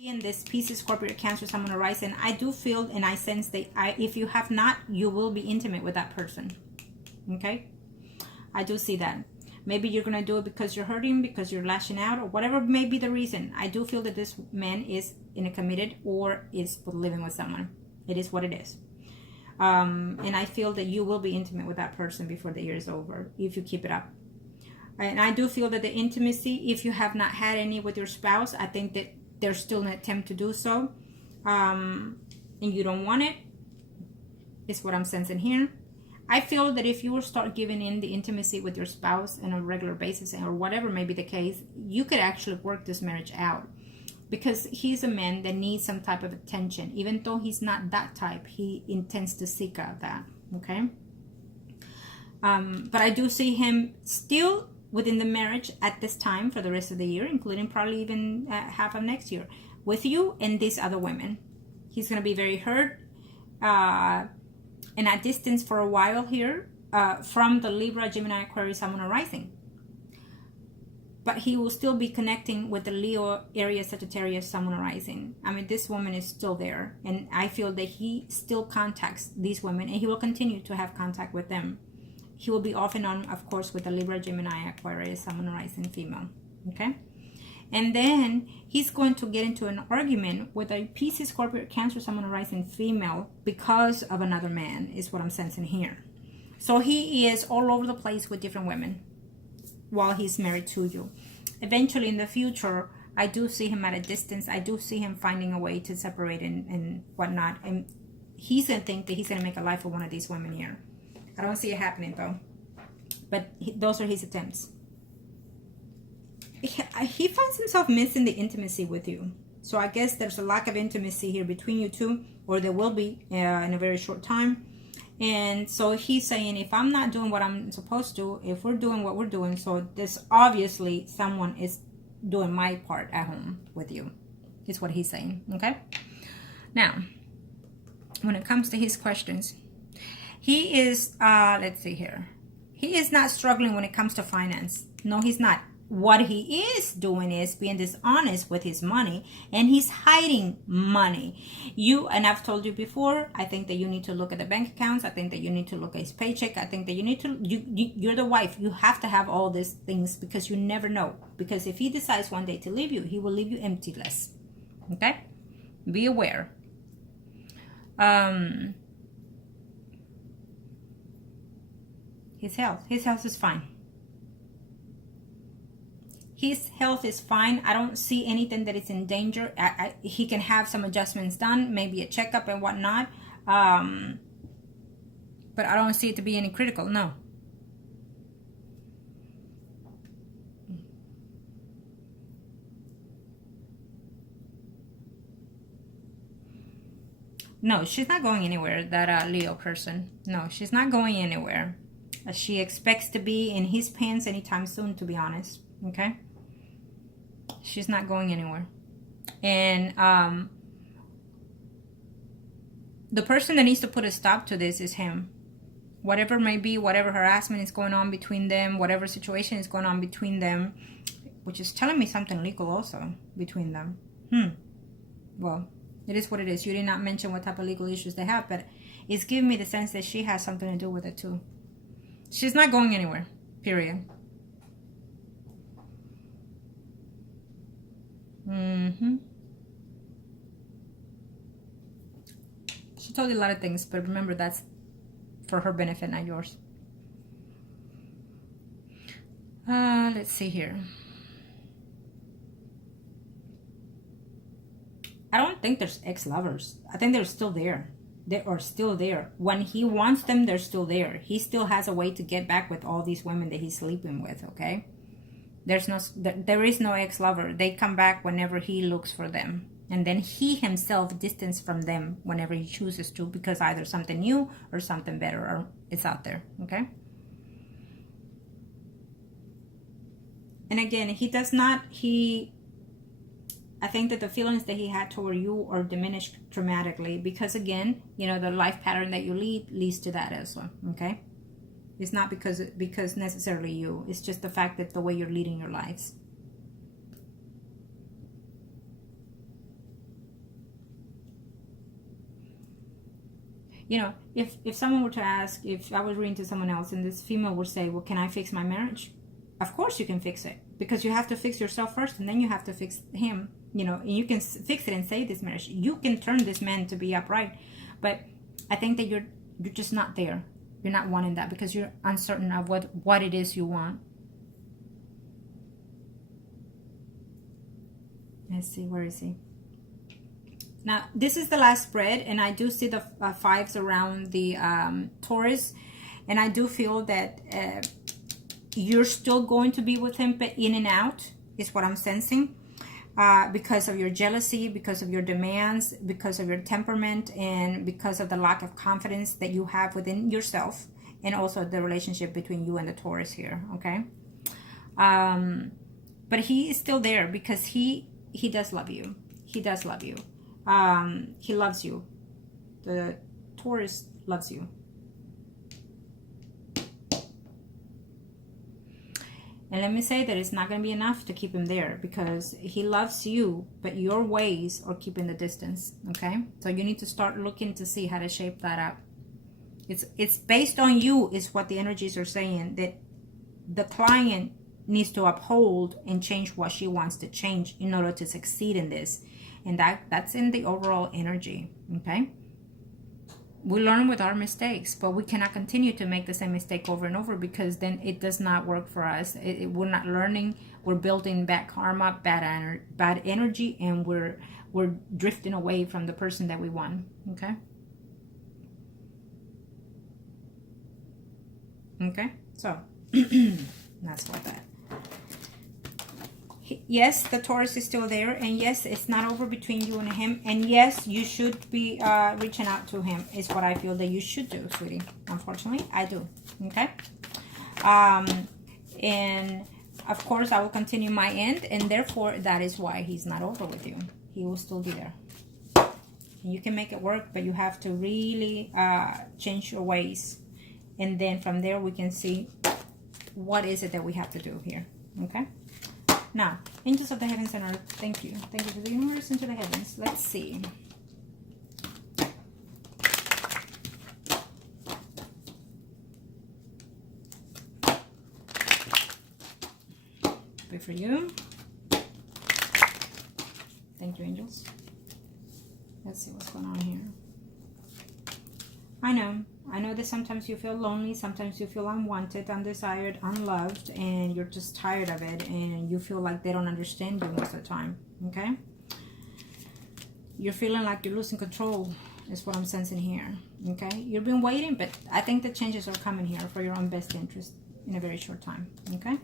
In this Pisces, Scorpio, Cancer, Sun, Horizon, I do feel and I sense that if you have not, you will be intimate with that person. Okay? I do see that. Maybe you're going to do it because you're hurting, because you're lashing out, or whatever may be the reason. I do feel that this man is in a committed or is living with someone. It is what it is. And I feel that you will be intimate with that person before the year is over, if you keep it up. And I do feel that the intimacy, if you have not had any with your spouse, I think that there's still an attempt to do so. And you don't want it, is what I'm sensing here. I feel that if you will start giving in the intimacy with your spouse on a regular basis, or whatever may be the case, you could actually work this marriage out. Because he's a man that needs some type of attention. Even though he's not that type, he intends to seek out that. Okay? But I do see him still within the marriage at this time for the rest of the year, including probably even half of next year, with you and these other women. He's going to be very hurt and at distance for a while here from the Libra, Gemini, Aquarius, Sun, Moon, Rising. But he will still be connecting with the Leo, Aries, Sagittarius, Sun, Moon, Rising. I mean, this woman is still there, and I feel that he still contacts these women, and he will continue to have contact with them. He will be off and on, of course, with the Libra, Gemini, Aquarius, Sun, Moon, Rising female. Okay? And then he's going to get into an argument with a Pisces, Scorpio, Cancer, Sun, Moon, Rising female because of another man, is what I'm sensing here. So he is all over the place with different women while he's married to you. Eventually, in the future, I do see him at a distance. I do see him finding a way to separate and whatnot. And he's going to think that he's going to make a life of one of these women here. I don't see it happening though, but those are his attempts. He finds himself missing the intimacy with you. So I guess there's a lack of intimacy here between you two, or there will be in a very short time. And so he's saying, if I'm not doing what I'm supposed to, if we're doing what we're doing, so this obviously someone is doing my part at home with you, is what he's saying. Okay? Now, when it comes to his questions, he is, let's see here. He is not struggling when it comes to finance. No, he's not. What he is doing is being dishonest with his money, and he's hiding money. And I've told you before, I think that you need to look at the bank accounts. I think that you need to look at his paycheck. I think that you need to, you're the wife. You have to have all these things because you never know. Because if he decides one day to leave you, he will leave you emptyless. Okay? Be aware. His health is fine. His health is fine. I don't see anything that is in danger. He can have some adjustments done, maybe a checkup and whatnot. But I don't see it to be any critical, no. No, she's not going anywhere, that Leo person. No, she's not going anywhere. She expects to be in his pants anytime soon, to be honest. Okay? She's not going anywhere. And the person that needs to put a stop to this is him. Whatever may be, whatever harassment is going on between them, whatever situation is going on between them, which is telling me something legal also between them. Well, it is what it is. You did not mention what type of legal issues they have, but it's giving me the sense that she has something to do with it too. She's not going anywhere, period. She told you a lot of things, but remember, that's for her benefit, not yours. Let's see here. I don't think there's ex-lovers. I think they're still there. They are still there. When he wants them, they're still there. He still has a way to get back with all these women that he's sleeping with, okay? There is no ex-lover. They come back whenever he looks for them. And then he himself distances from them whenever he chooses to, because either something new or something better is out there, okay? And again, I think that the feelings that he had toward you are diminished dramatically because, again, the life pattern that you lead leads to that as well, okay? It's not because necessarily you. It's just the fact that the way you're leading your lives. You know, if someone were to ask, if I was reading to someone else and this female would say, well, can I fix my marriage? Of course you can fix it, because you have to fix yourself first and then you have to fix him, you know, and you can fix it and save this marriage. You can turn this man to be upright. But I think that you're just not there. You're not wanting that because you're uncertain of what it is you want. Let's see, where is he? Now, this is the last spread, and I do see the fives around the Taurus, and I do feel that you're still going to be with him, but in and out is what I'm sensing, because of your jealousy, because of your demands, because of your temperament, and because of the lack of confidence that you have within yourself, and also the relationship between you and the Taurus here, okay? But he is still there because he does love you. He does love you. He loves you. The Taurus loves you. And let me say that it's not going to be enough to keep him there, because he loves you, but your ways are keeping the distance, okay? So you need to start looking to see how to shape that up. It's based on you, is what the energies are saying, that the client needs to uphold and change what she wants to change in order to succeed in this. And that's in the overall energy, okay? We learn with our mistakes, but we cannot continue to make the same mistake over and over, because then it does not work for us. We're not learning. We're building bad karma, bad energy, and we're drifting away from the person that we want, okay? Okay, so that's what that. Yes, the Taurus is still there, and yes, it's not over between you and him, and yes, you should be reaching out to him, is what I feel that you should do, sweetie. Unfortunately, I do, okay? And of course, I will continue my end, and therefore, that is why he's not over with you. He will still be there. And you can make it work, but you have to really change your ways, and then from there, we can see what is it that we have to do here, okay? Now, angels of the heavens and earth, thank you. Thank you to the universe and to the heavens. Let's see. Pray for you. Thank you, angels. Let's see what's going on here. I know that sometimes you feel lonely, sometimes you feel unwanted, undesired, unloved, and you're just tired of it, and you feel like they don't understand you most of the time, okay? You're feeling like you're losing control, is what I'm sensing here, okay? You've been waiting, but I think the changes are coming here for your own best interest in a very short time, okay?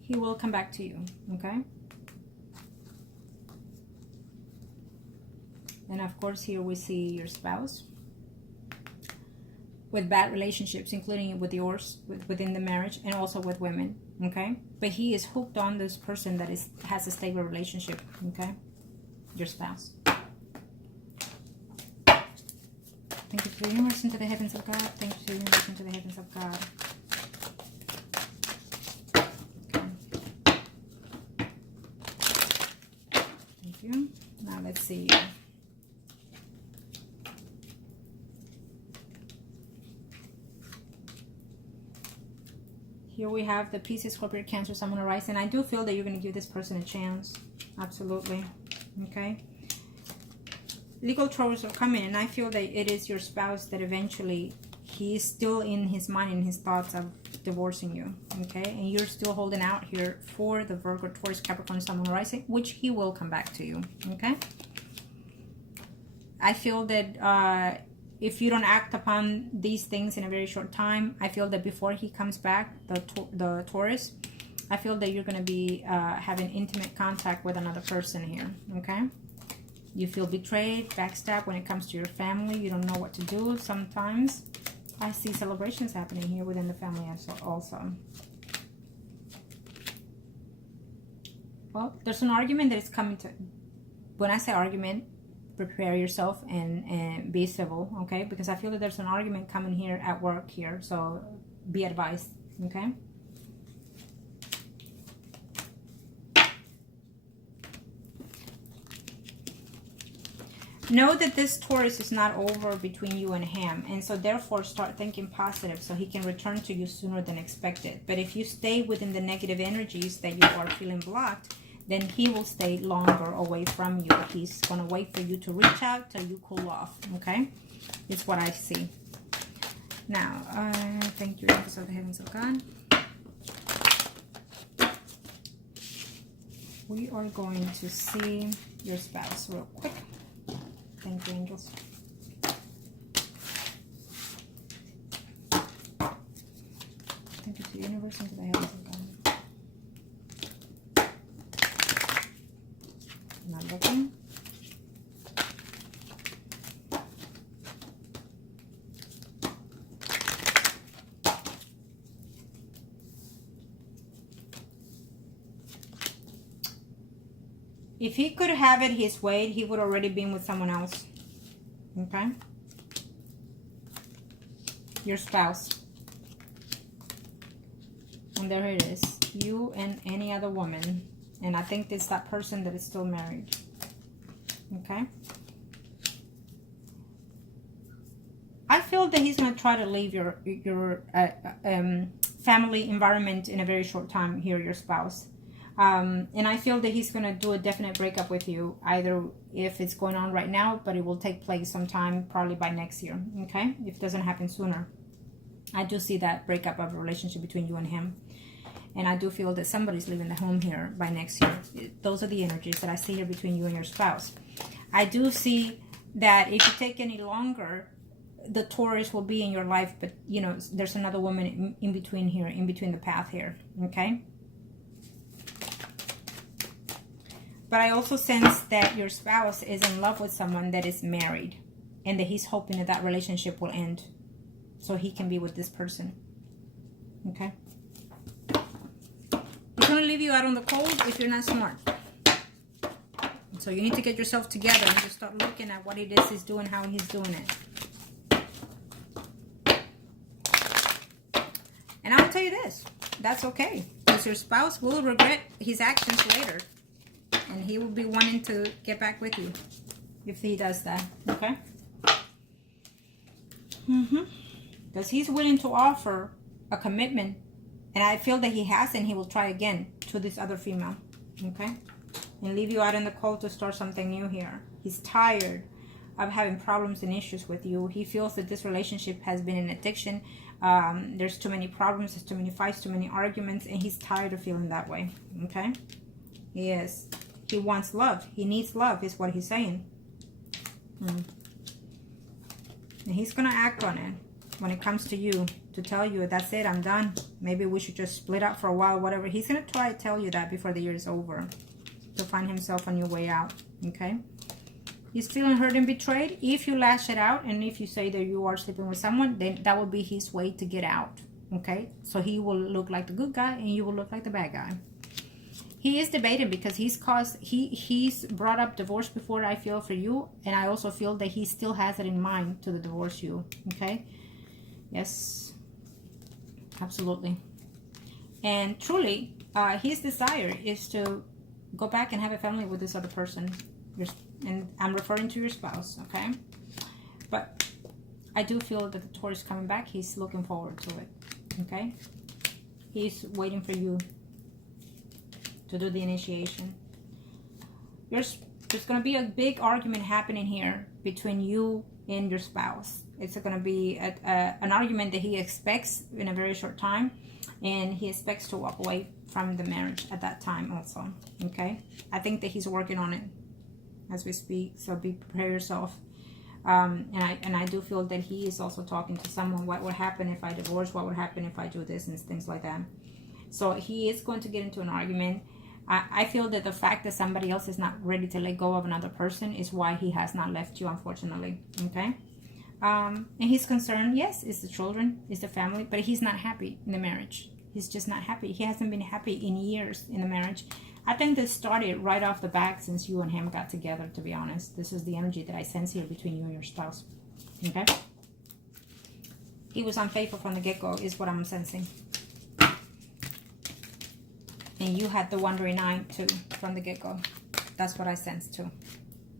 He will come back to you, okay? And of course, here we see your spouse with bad relationships, including with yours, within the marriage, and also with women, okay? But he is hooked on this person that has a stable relationship, okay? Your spouse. Thank you to the universe and to the heavens of God. Thank you to the universe and to the heavens of God. Now let's see. Here we have the Pisces, Scorpio, Cancer, Sun, Moon, Rising. I do feel that you're going to give this person a chance. Absolutely. Okay. Legal troubles are coming, and I feel that it is your spouse that eventually he is still in his mind and his thoughts of divorcing you, okay? And you're still holding out here for the Virgo, Taurus, Capricorn, Sun, Moon, Rising, which he will come back to you, okay? I feel that if you don't act upon these things in a very short time, I feel that before he comes back, the Taurus, I feel that you're going to be having intimate contact with another person here, okay? You feel betrayed, backstabbed when it comes to your family. You don't know what to do sometimes. I see celebrations happening here within the family also. Well, there's an argument that is coming to... When I say argument, prepare yourself and be civil, okay? Because I feel that there's an argument coming here at work here. So be advised Okay? Know that this Taurus is not over between you and him, and so therefore start thinking positive so he can return to you sooner than expected. But if you stay within the negative energies that you are feeling blocked, then he will stay longer away from you. He's going to wait for you to reach out till you cool off, okay? It's what I see. Now, thank you, angels of the heavens of God. We are going to see your spouse real quick. Thank you, angels. Thank you to the universe and to the heavens of God. Not looking. If he could have it his way, he would already been with someone else. Okay? Your spouse. And there it is. You and any other woman. And I think it's that person that is still married. Okay? I feel that he's going to try to leave your family environment in a very short time here, your spouse. And I feel that he's going to do a definite breakup with you, either if it's going on right now, but it will take place sometime probably by next year, okay? If it doesn't happen sooner. I do see that breakup of a relationship between you and him. And I do feel that somebody's leaving the home here by next year. Those are the energies that I see here between you and your spouse. I do see that if you take any longer, the Taurus will be in your life, but, you know, there's another woman in between here, in between the path here, okay? But I also sense that your spouse is in love with someone that is married and that he's hoping that that relationship will end so he can be with this person. Okay? He's going to leave you out on the cold if you're not smart. So you need to get yourself together and just start looking at what it is he's doing, how he's doing it. And I'll tell you this. That's okay. Because your spouse will regret his actions later. And he will be wanting to get back with you if he does that, okay? Because he's willing to offer a commitment, and I feel that he has, and he will try again to this other female, okay? And leave you out in the cold to start something new here. He's tired of having problems and issues with you. He feels that this relationship has been an addiction. There's too many problems, there's too many fights, too many arguments, and he's tired of feeling that way, okay? He is. He wants love. He needs love, is what he's saying. And he's going to act on it when it comes to you, to tell you, that's it, I'm done. Maybe we should just split up for a while, whatever. He's going to try to tell you that before the year is over, to find himself a new way out, okay? He's feeling hurt and betrayed. If you lash it out, and if you say that you are sleeping with someone, then that will be his way to get out, okay? So he will look like the good guy, and you will look like the bad guy. He is debating because he's brought up divorce before, I feel, for you. And I also feel that he still has it in mind to divorce you. Okay? Yes. Absolutely. And truly, his desire is to go back and have a family with this other person. And I'm referring to your spouse. Okay? But I do feel that the Taurus coming back. He's looking forward to it. Okay? He's waiting for you to do the initiation. There's going to be a big argument happening here between you and your spouse. It's going to be an argument that he expects in a very short time, and he expects to walk away from the marriage at that time also. Okay? I think that he's working on it as we speak, so prepare yourself. And I do feel that he is also talking to someone. What would happen if I divorce? What would happen if I do this and things like that? So he is going to get into an argument. I feel that the fact that somebody else is not ready to let go of another person is why he has not left you, unfortunately. Okay? And he's concerned, yes, it's the children, it's the family, but he's not happy in the marriage. He's just not happy. He hasn't been happy in years in the marriage. I think this started right off the bat since you and him got together, to be honest. This is the energy that I sense here between you and your spouse. Okay? He was unfaithful from the get-go, is what I'm sensing. And you had the wandering eye too from the get-go. That's what I sensed too.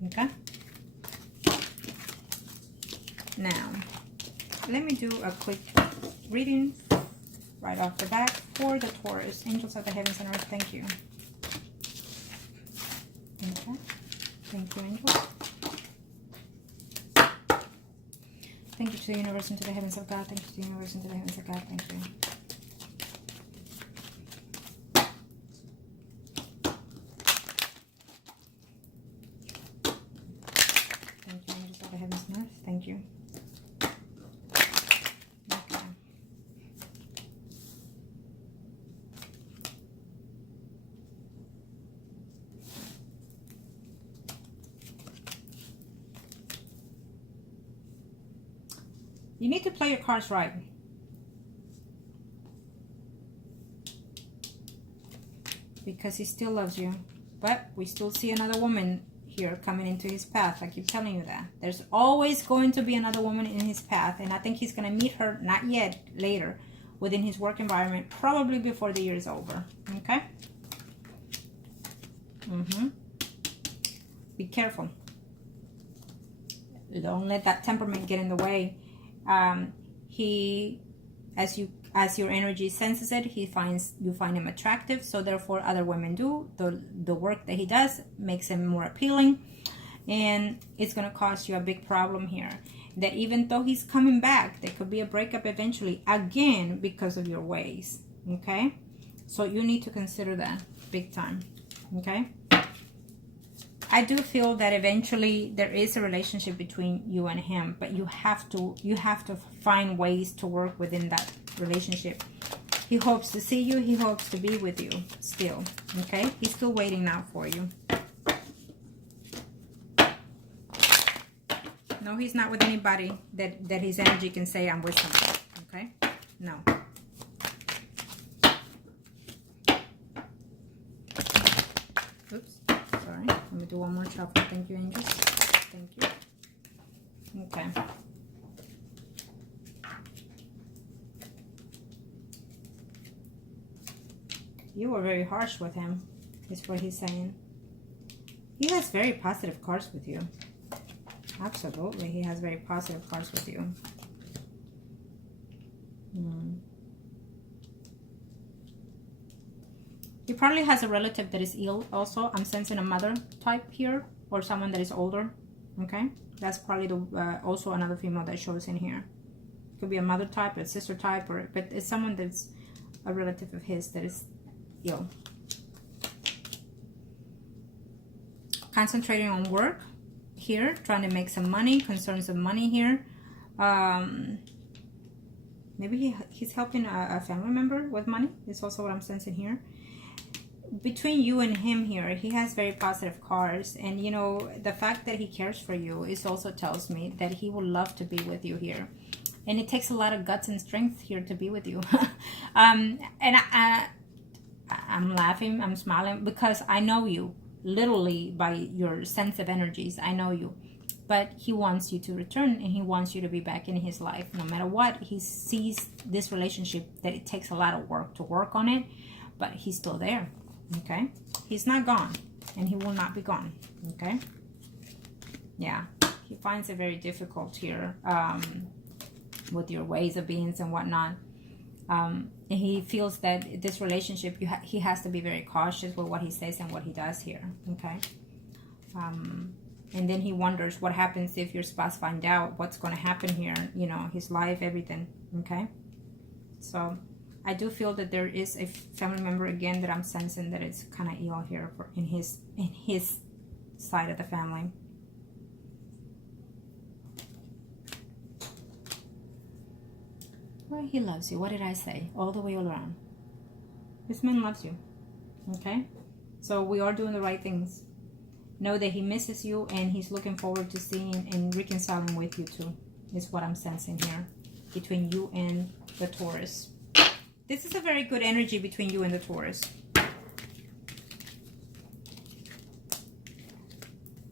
Okay? Now, let me do a quick reading right off the bat for the Taurus. Angels of the heavens and earth, thank you. Okay. Thank you, angels. Thank you to the universe and to the heavens of God. Thank you to the universe and to the heavens of God. Thank you. Thank you, angels of the heavens and earth. Thank you. Okay. You need to play your cards right. Because he still loves you. But we still see another woman here coming into his path. I keep telling you that. There's always going to be another woman in his path. And I think he's going to meet her, not yet, later, within his work environment. Probably before the year is over. Okay? Be careful. Don't let that temperament get in the way. He, as your energy senses it, you find him attractive. So therefore, other women do. The work that he does makes him more appealing, and it's gonna cause you a big problem here. That even though he's coming back, there could be a breakup eventually again because of your ways. Okay, so you need to consider that big time. Okay. I do feel that eventually there is a relationship between you and him, but you have to find ways to work within that relationship. He hopes to see you. He hopes to be with you still. Okay? He's still waiting now for you. No, he's not with anybody that his energy can say, I'm with somebody. Okay? No. Oops. Sorry. Let me do one more shuffle. Thank you, angels. Thank you. Okay. You were very harsh with him, is what he's saying. He has very positive cards with you. Absolutely. He has very positive cards with you. He probably has a relative that is ill also. I'm sensing a mother type here, or someone that is older. Okay, that's probably the also another female that shows in here. Could be a mother type, a sister type, but it's someone that's a relative of his that is ill. Concentrating on work here, trying to make some money, concerns of money here. Maybe he's helping a family member with money. It's also what I'm sensing here. Between you and him here, he has very positive cards, and you know, the fact that he cares for you is also tells me that he would love to be with you here, and it takes a lot of guts and strength here to be with you. And I'm laughing, I'm smiling, because I know you literally by your sense of energies. I know you, but he wants you to return, and he wants you to be back in his life. No matter what, he sees this relationship that it takes a lot of work to work on it, but he's still there. Okay, he's not gone, and he will not be gone. Okay, yeah, he finds it very difficult here with your ways of being and whatnot. And he feels that this relationship, he has to be very cautious with what he says and what he does here. Okay, and then he wonders what happens if your spouse find out, what's going to happen here, you know, his life, everything. Okay, so I do feel that there is a family member again that I'm sensing that is kind of ill here in his side of the family. Well, he loves you. What did I say? All the way around. This man loves you. Okay? So we are doing the right things. Know that he misses you, and he's looking forward to seeing and reconciling with you too. Is what I'm sensing here between you and the Taurus. This is a very good energy between you and the Taurus.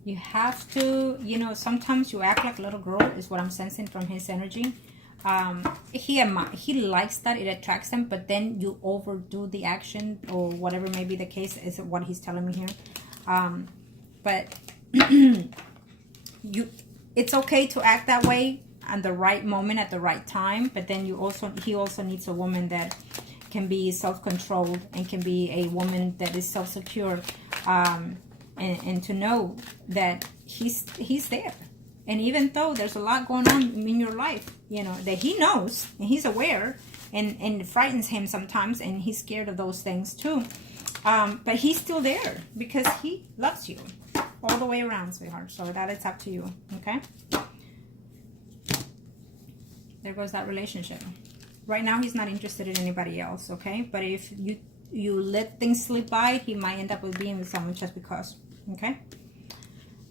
You have to, you know, sometimes you act like a little girl, is what I'm sensing from his energy. He likes that, it attracts him, but then you overdo the action or whatever may be the case is what he's telling me here. But it's okay to act that way at the right moment, at the right time, but then he also needs a woman that can be self-controlled and can be a woman that is self-secure, and to know that he's there. And even though there's a lot going on in your life, you know, that he knows and he's aware, and it frightens him sometimes, and he's scared of those things too. But he's still there because he loves you all the way around, sweetheart. So that is up to you, okay? There goes that relationship. Right now, he's not interested in anybody else, okay? But if you let things slip by, he might end up with being with someone just because, okay?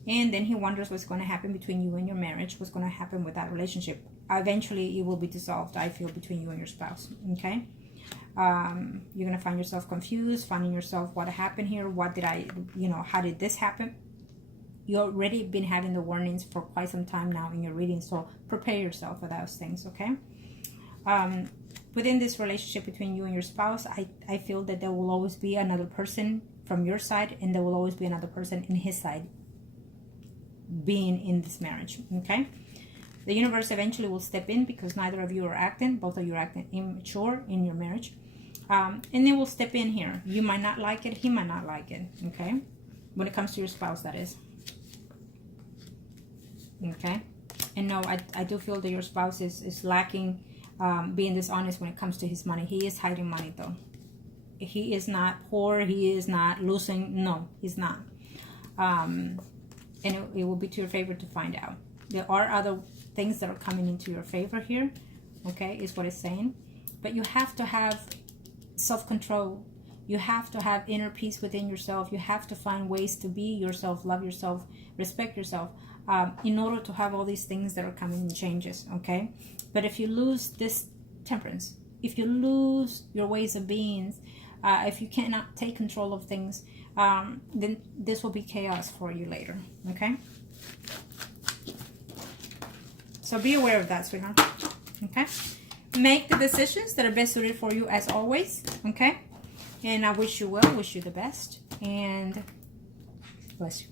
And then he wonders what's going to happen between you and your marriage, what's going to happen with that relationship. Eventually, it will be dissolved, I feel, between you and your spouse, okay? You're going to find yourself confused, finding yourself, what happened here? What did I, you know, how did this happen? You already been having the warnings for quite some time now in your reading, so prepare yourself for those things, okay? Within this relationship between you and your spouse, I feel that there will always be another person from your side, and there will always be another person in his side being in this marriage, okay? The universe eventually will step in because neither of you are acting, both of you are acting immature in your marriage, and they will step in here. You might not like it, he might not like it, okay? When it comes to your spouse, that is, okay? And no, I do feel that your spouse is lacking being dishonest when it comes to his money. He is hiding money though. He is not poor, he is not losing, no, he's not. And it will be to your favor to find out. There are other things that are coming into your favor here, okay, is what it's saying. But you have to have self-control. You have to have inner peace within yourself. You have to find ways to be yourself, love yourself, respect yourself, in order to have all these things that are coming in changes, okay? But if you lose this temperance, if you lose your ways of being, if you cannot take control of things, then this will be chaos for you later, okay? So be aware of that, sweetheart, okay? Make the decisions that are best suited for you as always, okay? And I wish you well, wish you the best, and bless you.